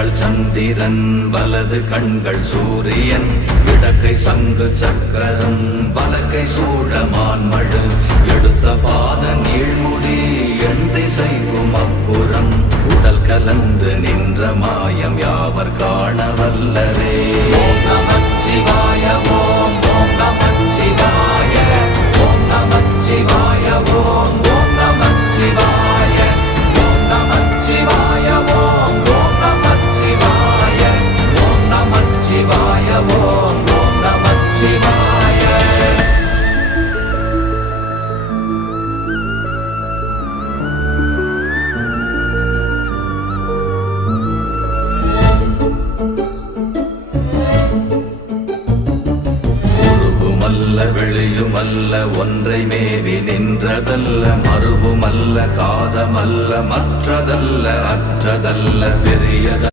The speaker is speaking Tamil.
கண்கள் சந்திரன் வலது கண்கள் சூரியன் இடக்கை சங்கு சக்கரம் வலக்கை சூழமான்மழு எடுத்த பாத நீழ்முடி எண் திசைக்கும் அப்புறம் உடல் கலந்து நின்ற மாயம் யாவர் காண வல்லரே. ஓம் நமச்சிவாய ஓம் ஓம் நமச்சிவாய ஓம் நமச்சிவாய ஓம் ஓம் நமச்சிவாய ஓம் நமச்சிவாய ஓம் ஓம் நமச்சிவாய ஓம் நமச்சிவாய ஓம் ஓம் நமச்சிவாய. வெளியுமல்ல ஒன்றை மேவி நின்றதல்ல மறுவுமல்ல காதமல்ல மற்றதல்ல அற்றதல்ல பெரியதல்ல